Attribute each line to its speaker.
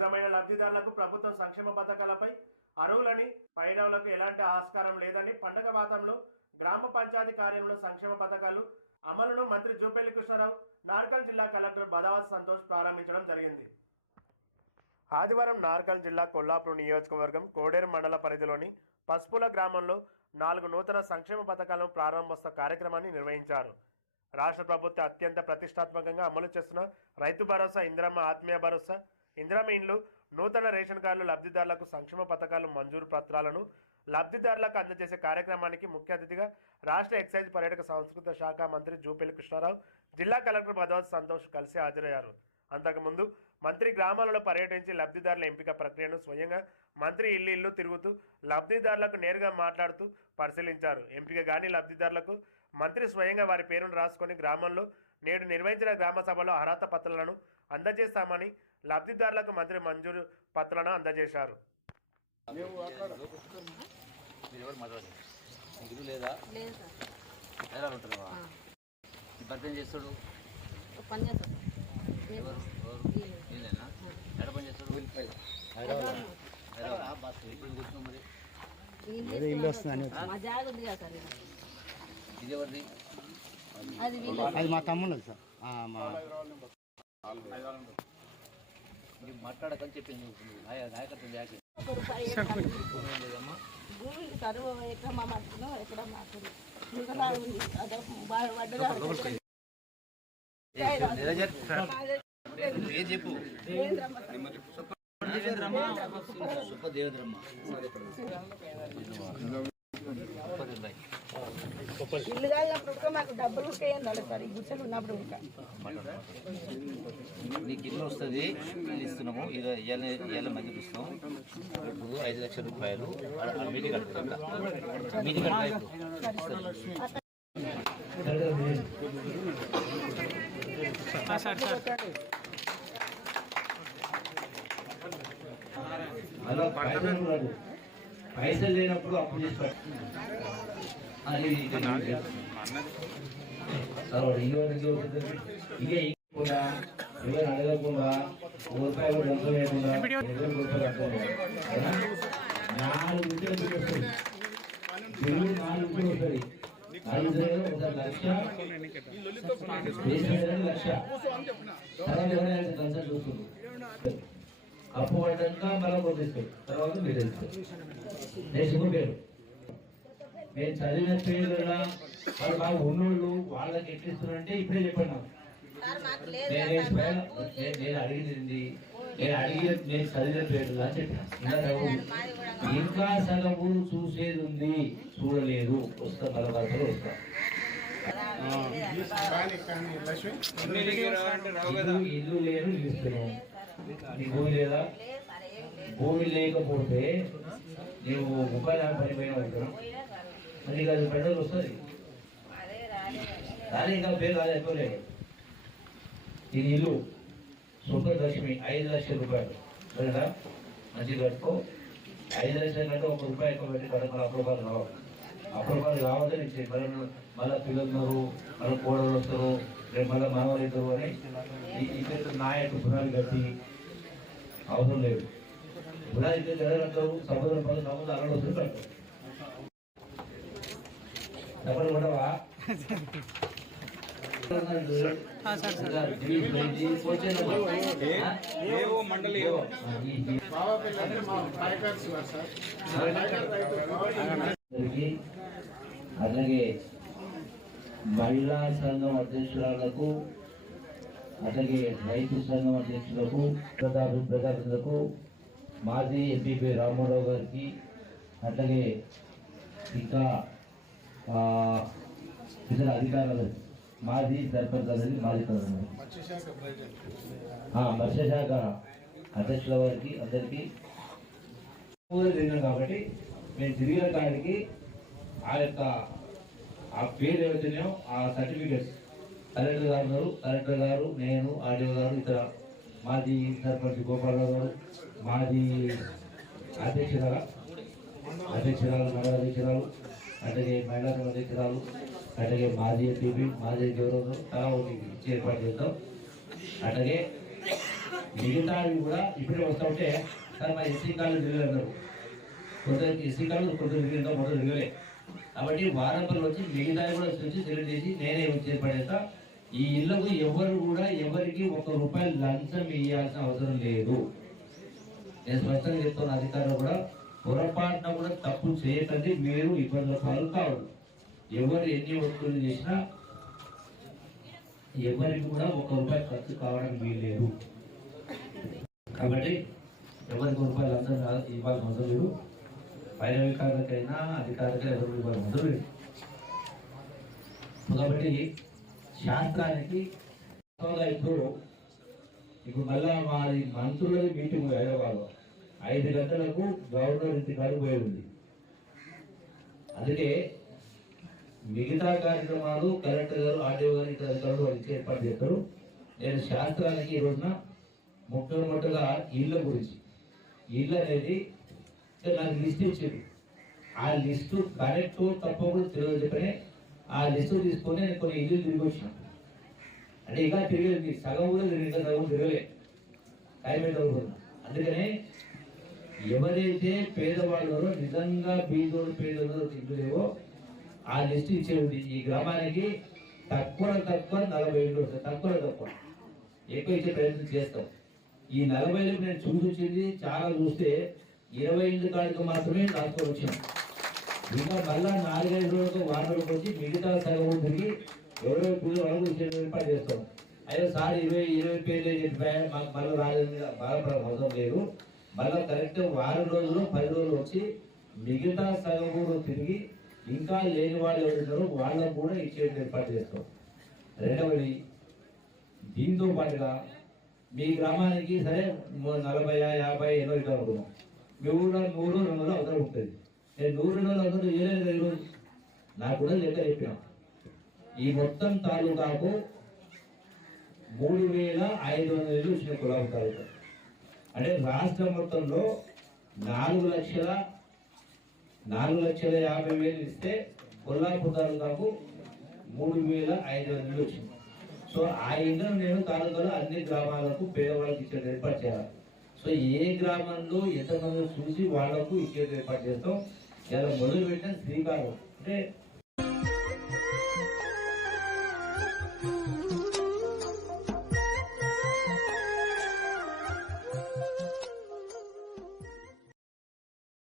Speaker 1: నిజమైన లబ్ధిదారులకు ప్రభుత్వం సంక్షేమ పథకాలపై అరువులని పైరవులకు ఎలాంటి ఆస్కారం లేదని పండగ వాతంలో గ్రామ పంచాయతీ కార్యంలో సంక్షేమ పథకాలు అమలును మంత్రి జూపల్లి కృష్ణారావు నార్కల్ జిల్లా కలెక్టర్ బదావత్ సంతోష్ ప్రారంభించడం జరిగింది. ఆదివారం నార్కల్ జిల్లా కొల్లాపూర్ నియోజకవర్గం కోడేరు మండల పరిధిలోని పసుపుల గ్రామంలో నాలుగు నూతన సంక్షేమ పథకాలను ప్రారంభోత్సవ కార్యక్రమాన్ని నిర్వహించారు. రాష్ట్ర ప్రభుత్వం అత్యంత ప్రతిష్టాత్మకంగా అమలు చేస్తున్న రైతు భరోసా ఇందిరమ్మ ఆత్మీయ భరోసా ఇందిరమ్మ ఇండ్లు నూతన రేషన్ కార్డులు లబ్ధిదారులకు సంక్షేమ పథకాలు మంజూరు పత్రాలను లబ్ధిదారులకు అందజేసే కార్యక్రమానికి ముఖ్య అతిథిగా రాష్ట్ర ఎక్సైజ్ పర్యాటక సంస్కృత శాఖ మంత్రి జూపల్లి కృష్ణారావు జిల్లా కలెక్టర్ భగవత్ సంతోష్ కలిసి హాజరయ్యారు. అంతకుముందు మంత్రి గ్రామాలలో పర్యటించి లబ్ధిదారుల ఎంపిక ప్రక్రియను స్వయంగా మంత్రి ఇల్లు ఇల్లు తిరుగుతూ లబ్ధిదారులకు నేరుగా మాట్లాడుతూ పరిశీలించారు. ఎంపిక కాని లబ్ధిదారులకు మంత్రి స్వయంగా వారి పేరును రాసుకొని గ్రామంలో నేడు నిర్వహించిన గ్రామ సభలో అర్హత పత్రాలను అందజేస్తామని లబ్ధిదారులకు మంత్రి మంజూరు పత్రాలను అందజేశారు.
Speaker 2: భర్త చేస్తాడు?
Speaker 3: పని చేస్తాం.
Speaker 2: ఎవరు? ఎవరు? వీళ్ళేనా ఎక్కడ పని చేస్తాడు?
Speaker 3: ఇల్లు అది
Speaker 4: మా తమ్ముడు సార్.
Speaker 2: నీకు మాట్లాడకని చెప్పింది నువ్వు. నాయ నాయకత్వం లేదమ్మా
Speaker 3: భూమి కరువు ఎక్కడ మా మధ్యలో ఎక్కడ మాకు ఇంకా ఉంది అదే
Speaker 2: చెప్పు దేవేంద్రమ్మ దేవేంద్రమ్మ.
Speaker 3: ఇల్లు కాలినప్పుడు కూడా మాకు డబ్బులు సార్ ఈ గుచ్చలు ఉన్నప్పుడు ఇంకా
Speaker 2: నీకు ఇల్లు వస్తుంది ఇల్లు ఇస్తున్నాము ఇరవై మందికి ఇప్పుడు ఐదు లక్షల రూపాయలు ఆడ- ఆడ
Speaker 5: పైసలు లేనప్పుడు అప్పు చేస్తాడు అది ఎవరు అడగకుండా రూపాయలు లేకుండా రూపాయలు నాలుగు వస్తుంది నాలుగు వస్తుంది ఐదు వేలు ఒక లక్ష. లక్ష. చూస్తుంది అప్పు పడ్డాక మళ్ళీ పంపిస్తాడు తర్వాత మీరు వెళ్తారు దేశం పేరు నేను చదివిన పేరు వాళ్ళు బాగా ఉన్నోళ్ళు వాళ్ళకి ఎట్లిస్తున్నారంటే ఇప్పుడే చెప్పండి నాకు. నేనే నేను నేను అడిగింది నేను అడిగి నేను చదివిన పేరు అని చెప్పాను. ఇంకా చదువు. ఇంకా సగం ఊరు చూసేది ఉంది. చూడలేదు. వస్తా వరుసలో వస్తా. ఇల్లు ఇల్లు లేదు ఇస్తున్నాం నీ భూమి లేదా? భూమి లేకపోతే నీవు ఉపాధి హామీ పని పైన ఉంటావు మరి అది పెట్రోల్ వస్తుంది. కానీ ఇంకా పేరు రాలే అయిపోలేదు ఇది ఇల్లు సుఖదశమి ఐదు లక్షల రూపాయలు. సరేనా? మంచి కట్టుకో. ఐదు లక్షల కంటే ఒక రూపాయి ఎక్కువ పెట్టి కనుక అప్పుడు రూపాయలు రావాలి అప్పుడు రూపాయలు కావాలని ఇచ్చే మళ్ళీ మళ్ళీ పిల్లలు ఉన్నారు మళ్ళీ కోడలు వస్తారు రేపు మళ్ళీ మనవాళ్ళు ఇద్దరు అని ఇద్దరు నాయకు పునాలు కట్టి అవసరం లేదు. సముద్రం అరవై వస్తుంది అలాగే మహిళా సంఘం అధ్యక్షురాలకు అలాగే రైతు సంఘం అధ్యక్షులకు ప్రజా ప్రజాప్రతినిధులకు మాజీ ఎంపీపీ రామారావు గారికి అట్లాగే ఇంకా ఇతర అధికారులు మాజీ సర్పంచ్ అనేది మాజీ ప్రధాని మత్స్యశాఖ అధ్యక్షుల వారికి అందరికీ. తిరిగాం కాబట్టి మేము తిరిగిన కాడికి ఆ యొక్క ఆ పేరు ఏవైతున్నాయో ఆ సర్టిఫికేట్స్ కలెక్టర్ గారు ఉన్నారు. కలెక్టర్ గారు నేను ఆర్డీఓ గారు ఇతర మాజీ సర్పంచ్ గోపాలరావు గారు మాజీ అధ్యక్షురాల అధ్యక్షురాలు మండల అధ్యక్షురాలు అట్లాగే మహిళా సంఘ అధ్యక్షురాలు అట్లాగే మాజీ ఎంపీపీ మాజీ గౌరవం చాలా ఒకటి ఏర్పాటు చేద్దాం. అట్లాగే మిగతావి కూడా ఇప్పుడే వస్తూ ఉంటే సార్ మా ఎస్సీ కాళ్ళు తిరగలేదు కొందరికి ఎస్సీ కాళ్ళు కొందరు తిరిగిందా కొందరు తిరగలే. కాబట్టి వారం పనులు వచ్చి మిగతావి కూడా వచ్చి సెలెక్ట్ చేసి నేనే వచ్చి ఏర్పాటు చేస్తాను ఈ ఇళ్ళకు ఎవరు కూడా ఎవరికి ఒక రూపాయి లంచం ఇవ్వాల్సిన అవసరం లేదు. నేను స్పష్టంగా చెప్తున్న అధికారులు కూడా పొరపాటున కూడా తప్పు చేయకండి మీరు ఇబ్బందుల పాలు కావద్దు ఎవరు ఎన్ని వస్తువులు చేసినా ఎవరికి కూడా ఒక రూపాయి ఖర్చు కావడం వీల్లేదు. కాబట్టి ఎవరికి రూపాయలు అందరూ ఇవ్వాలి అవసరం లేదు. పైన అధికారులకైనా ఎవరికి ఇవ్వాలి అవసరం లేదు. కాబట్టి శాస్త్రానికి ఇప్పుడు ఇప్పుడు మళ్ళా వారి మంత్రులది మీటింగ్ హైదరాబాద్ ఐదు గంటలకు గవర్నర్ ఇంటికాడు పోయి ఉంది అందుకే మిగతా కార్యక్రమాలు కలెక్టర్ గారు ఆర్డీఓ గారు ఇతర అధికారులు వారికి ఏర్పాటు చేస్తారు. నేను శాస్త్రానికి ఈ రోజున మొట్టమొదటిగా ఇళ్ళ గురించి. ఇల్లు అనేది నాకు లిస్ట్ ఇచ్చింది. ఆ లిస్టు కరెక్ట్ తప్పకుండా తెలియదు చెప్పని. ఆ లిస్టు తీసుకొని నేను కొన్ని ఇల్లు తిరిగి వచ్చిన. అంటే ఇంకా తిరిగేది సగం కూడా తిరిగి ఇంకా సగం తిరగలే. టైం అందుకనే ఎవరైతే పేదవాళ్ళు నిజంగా బీదోడు పేదోడు ఇల్లు లేవో ఆ లిస్ట్ ఇచ్చేది ఈ గ్రామానికి తక్కువ తక్కువ నలభై ఏళ్ళు వస్తాయి. తక్కువ తక్కువ. ఎక్కువ ఇచ్చే ప్రయత్నం చేస్తాం. ఈ నలభై నేను చూసి వచ్చింది చాలా చూస్తే ఇరవై ఇళ్ళు కాడికి మాత్రమే దాంట్లో వచ్చాం నిన్న మళ్ళా నాలుగైదు రోజులకు వారం రోజులకు వచ్చి మిగతా సగం తిరిగి ఎవరో పూజలు వరకు ఇచ్చే ఏర్పాటు చేస్తాం. అయ్యో సార్ ఇరవై ఇరవై పేర్లు చెప్పాయి? మాకు మళ్ళీ రాలేదు బాధపడడం అవసరం లేదు. మళ్ళీ కరెక్ట్ వారం రోజులు పది రోజులు వచ్చి మిగతా సగం కూడా తిరిగి ఇంకా లేని వాళ్ళు ఎవరున్నారో వాళ్ళకు కూడా ఇచ్చే ఏర్పాటు చేస్తాం. రెండవది దీంతో పాటుగా మీ గ్రామానికి సరే నలభై యాభై ఎనభై ఇట్లా అనుకున్నాం. మీ ఊళ్ళో మూడు రెండు వందలు అవసరం ఉంటుంది. నేను నూరు రెండు వందలు అవసరం చేయలేదు నాకు కూడా లెక్క చెప్పాం ఈ మొత్తం తాలూకాకు మూడు వేల ఐదు వందలు ఇచ్చిన కులాబు తాలూకా. అంటే రాష్ట్ర మొత్తంలో నాలుగు లక్షల నాలుగు లక్షల యాభై వేలు ఇస్తే కొల్లాపూర్ తాలూకాకు మూడు వేల ఐదు వందలు వచ్చింది. సో ఆ ఇంధనం నేను తాలూకాలో అన్ని గ్రామాలకు పేదవాళ్ళకి ఇచ్చే ఏర్పాటు చేయాలి. సో ఏ గ్రామంలో ఎంతమంది చూసి వాళ్ళకు ఇచ్చేది ఏర్పాటు చేస్తాం. ఇలా మొదలు పెట్టిన శ్రీకారం. అంటే